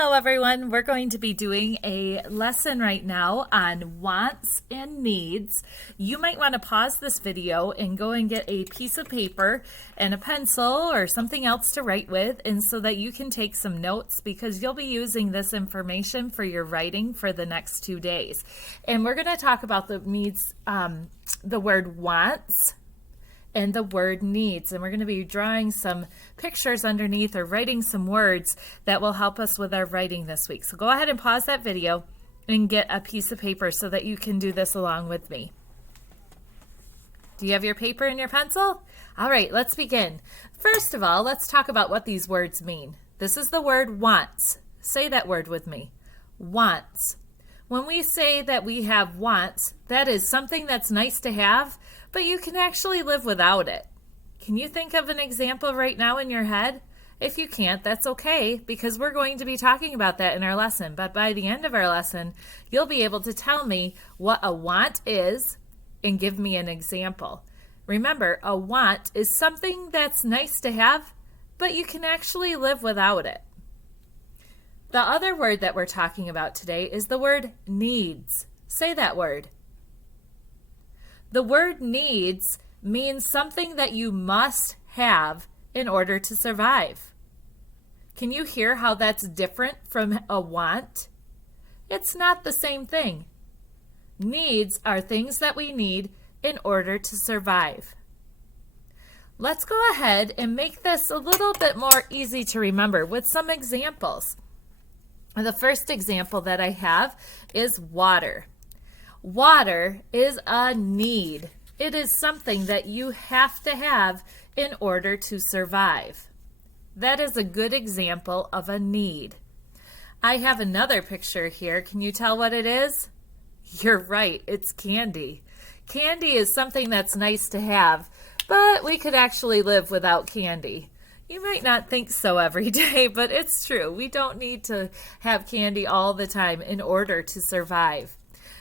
Hello everyone, we're going to be doing a lesson right now on wants and needs. You might want to pause this video and go and get a piece of paper and a pencil or something else to write with, and so that you can take some notes because you'll be using this information for your writing for the next 2 days. And we're going to talk about the needs, the word wants and the word needs, and we're going to be drawing some pictures underneath or writing some words that will help us with our writing this week. So go ahead and pause that video and get a piece of paper so that you can do this along with me. Do you have your paper and your pencil? All right, let's begin. First of all, let's talk about what these words mean. This is the word wants. Say that word with me. Wants. When we say that we have wants, that is something that's nice to have, but you can actually live without it. Can you think of an example right now in your head? If you can't, that's okay, because we're going to be talking about that in our lesson. But by the end of our lesson, you'll be able to tell me what a want is and give me an example. Remember, a want is something that's nice to have, but you can actually live without it. The other word that we're talking about today is the word needs. Say that word. The word needs means something that you must have in order to survive. Can you hear how that's different from a want? It's not the same thing. Needs are things that we need in order to survive. Let's go ahead and make this a little bit more easy to remember with some examples. The first example that I have is water. Water is a need. It is something that you have to have in order to survive. That is a good example of a need. I have another picture here. Can you tell what it is? You're right, it's candy. Candy is something that's nice to have, but we could actually live without candy. You might not think so every day, but it's true. We don't need to have candy all the time in order to survive.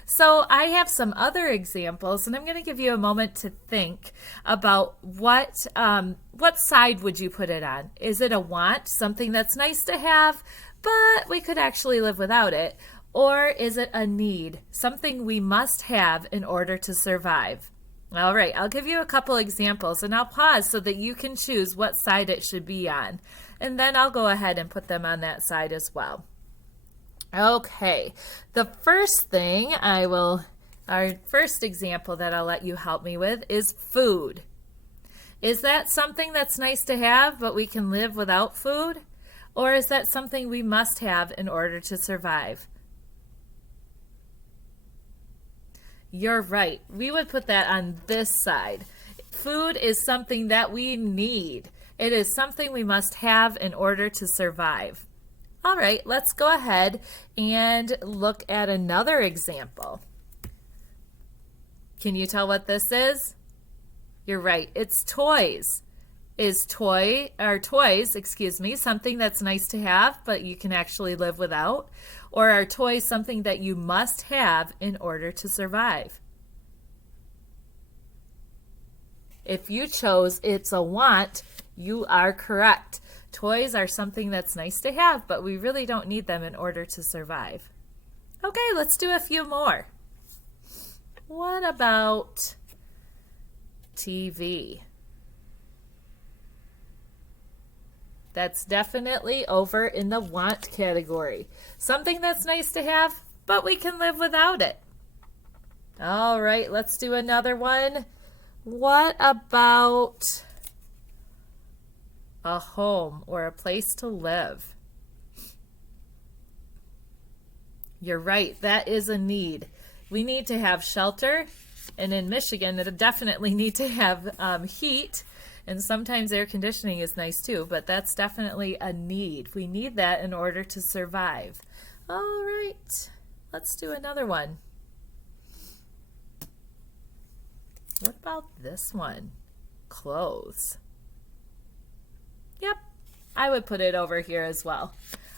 So I have some other examples, and I'm going to give you a moment to think about what side would you put it on? Is it a want, something that's nice to have, but we could actually live without it? Or is it a need, something we must have in order to survive? All right, I'll give you a couple examples, and I'll pause so that you can choose what side it should be on. And then I'll go ahead and put them on that side as well. Okay, the first thing our first example that I'll let you help me with is food. Is that something that's nice to have, but we can live without food? Or is that something we must have in order to survive? You're right. We would put that on this side. Food is something that we need. It is something we must have in order to survive. All right, let's go ahead and look at another example. Can you tell what this is? You're right, it's toys. Is toys, something that's nice to have, but you can actually live without? Or are toys something that you must have in order to survive? If you chose it's a want, you are correct. Toys are something that's nice to have, but we really don't need them in order to survive. Okay, let's do a few more. What about TV? That's definitely over in the want category. Something that's nice to have, but we can live without it. All right, let's do another one. What about a home or a place to live? You're right, that is a need. We need to have shelter, and in Michigan, it'll definitely need to have heat, and sometimes air conditioning is nice too, but that's definitely a need. We need that in order to survive. All right, let's do another one. What about this one? Clothes. Yep, I would put it over here as well.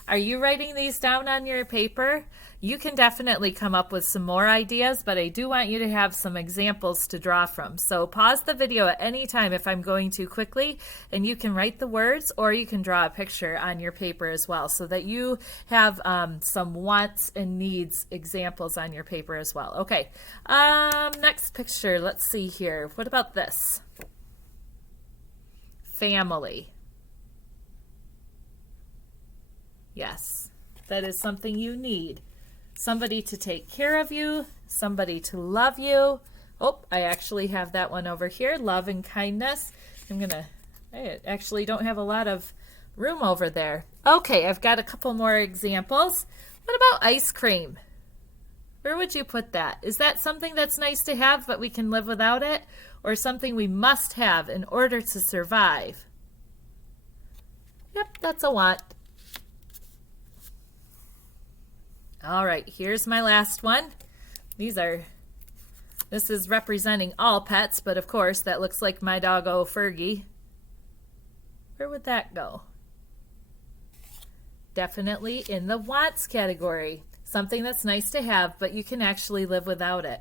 Are you writing these down on your paper? You can definitely come up with some more ideas, but I do want you to have some examples to draw from. So pause the video at any time if I'm going too quickly, and you can write the words or you can draw a picture on your paper as well so that you have some wants and needs examples on your paper as well. Okay, next picture, let's see here. What about this? Family. Yes, that is something you need. Somebody to take care of you, somebody to love you. Oh, I actually have that one over here, love and kindness. I actually don't have a lot of room over there. Okay, I've got a couple more examples. What about ice cream? Where would you put that? Is that something that's nice to have but we can live without it? Or something we must have in order to survive? Yep, that's a want. All right, here's my last one. This is representing all pets, but of course that looks like my doggo Fergie. Where would that go? Definitely in the wants category. Something that's nice to have, but you can actually live without it.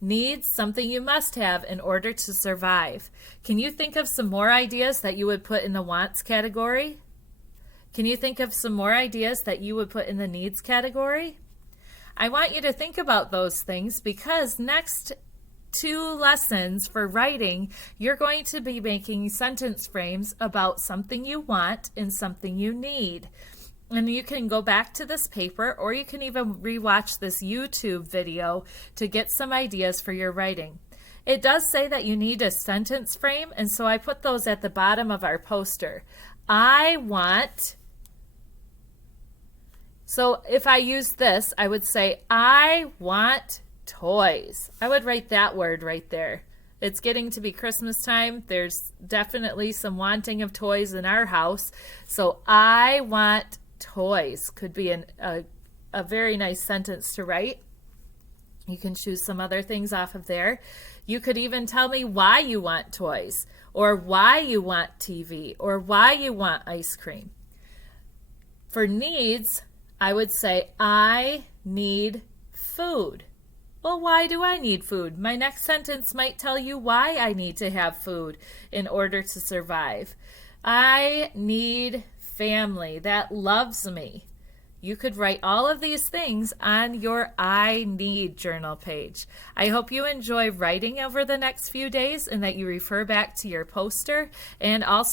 Needs, something you must have in order to survive. Can you think of some more ideas that you would put in the wants category? Can you think of some more ideas that you would put in the needs category? I want you to think about those things because next 2 lessons for writing, you're going to be making sentence frames about something you want and something you need. And you can go back to this paper or you can even rewatch this YouTube video to get some ideas for your writing. It does say that you need a sentence frame, and so I put those at the bottom of our poster. I want... So if I use this, I would say, I want toys. I would write that word right there. It's getting to be Christmas time. There's definitely some wanting of toys in our house. So I want toys could be a very nice sentence to write. You can choose some other things off of there. You could even tell me why you want toys, or why you want TV, or why you want ice cream. For needs, I would say, I need food. Well, why do I need food? My next sentence might tell you why I need to have food in order to survive. I need family that loves me. You could write all of these things on your I Need journal page. I hope you enjoy writing over the next few days and that you refer back to your poster and also